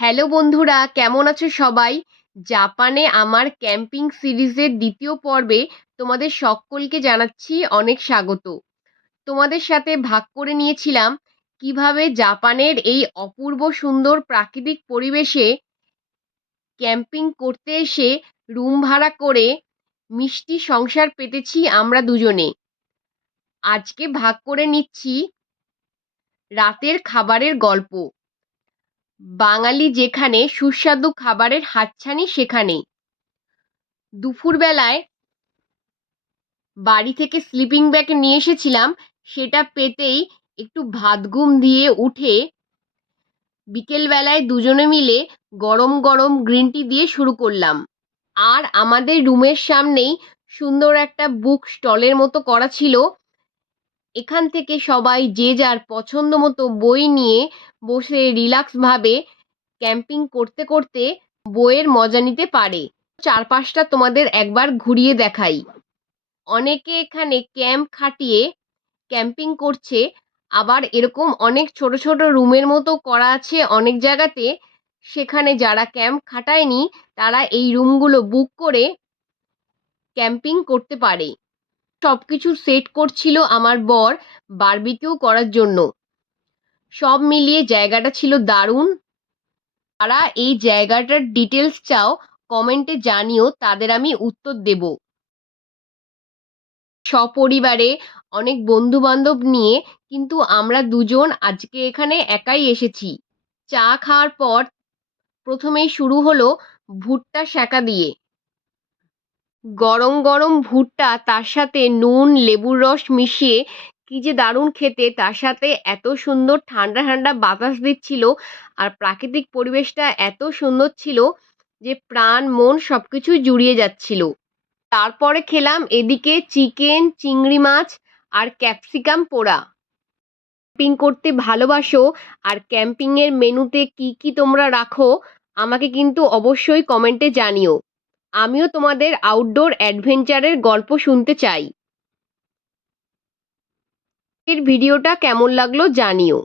Hello বন্ধুরা, কেমন আছো সবাই? জাপানে আমার ক্যাম্পিং সিরিজের দ্বিতীয় পর্বে তোমাদের সকলকে জানাচ্ছি অনেক স্বাগত। তোমাদের সাথে ভাগ করে নিয়েছিলাম কিভাবে জাপানের এই অপূর্ব সুন্দর প্রাকৃতিক পরিবেশে ক্যাম্পিং করতে এসে রুম ভাড়া করে মিষ্টি সংসার পেতেছি আমরা দুজনে। আজকে ভাগ করে নিচ্ছি রাতের খাবারের গল্প। বাঙালি যেখানে সুস্বাদু খাবারের হাতছানি সেখানে। দুপুরবেলায় বাড়ি থেকে স্লিপিং ব্যাগ নিয়ে এসেছিলাম, সেটা পেতেই একটু ভাত ঘুম দিয়ে উঠে বিকেলবেলায় দুজনে মিলে গরম গরম গ্রিন টি দিয়ে শুরু করলাম। আর আমাদের রুমের সামনেই সুন্দর একটা বুক স্টলের মতো করা ছিল। এখান থেকে সবাই যে যার পছন্দ মতো বই নিয়ে বসে রিল্যাক্সভাবে ক্যাম্পিং করতে করতে বইয়ের মজা নিতে পারে। চারপাশটা তোমাদের একবার ঘুরিয়ে দেখাই। অনেকে এখানে ক্যাম্প খাটিয়ে ক্যাম্পিং করছে, আবার এরকম অনেক ছোট ছোট রুমের মতো করা আছে অনেক জায়গাতে। সেখানে যারা ক্যাম্প খাটায়নি তারা এই রুমগুলো বুক করে ক্যাম্পিং করতে পারে। সবকিছু সেট করছিল আমার বর বারবিকিউ করার জন্য। সব মিলিয়ে জায়গাটা ছিল দারুণ। যারা এই জায়গাটার ডিটেলস চাও কমেন্টে জানিও, তাদের আমি উত্তর দেব। সপরিবারে অনেক বন্ধু বান্ধব নিয়ে, কিন্তু আমরা দুজন আজকে এখানে একাই এসেছি। চা খাওয়ার পর প্রথমেই শুরু হলো ভুট্টা সেঁকা দিয়ে। গরম গরম ভুট্টা, তার সাথে নুন লেবুর রস মিশিয়ে কি যে দারুণ খেতে। তার সাথে এত সুন্দর ঠান্ডা ঠান্ডা বাতাস দিচ্ছিল, আর প্রাকৃতিক পরিবেশটা এত সুন্দর ছিল যে প্রাণ মন সবকিছু জুড়িয়ে যাচ্ছিল। তারপরে খেলাম এদিকে চিকেন, চিংড়ি মাছ আর ক্যাপসিকাম পোড়া। ক্যাম্পিং করতে ভালোবাসো আর ক্যাম্পিংয়ের মেনুতে কি কি তোমরা রাখো আমাকে কিন্তু অবশ্যই কমেন্টে জানিও। আমিও তোমাদের আউটডোর অ্যাডভেঞ্চারের গল্প শুনতে চাই। এর ভিডিওটা কেমন লাগলো জানিও।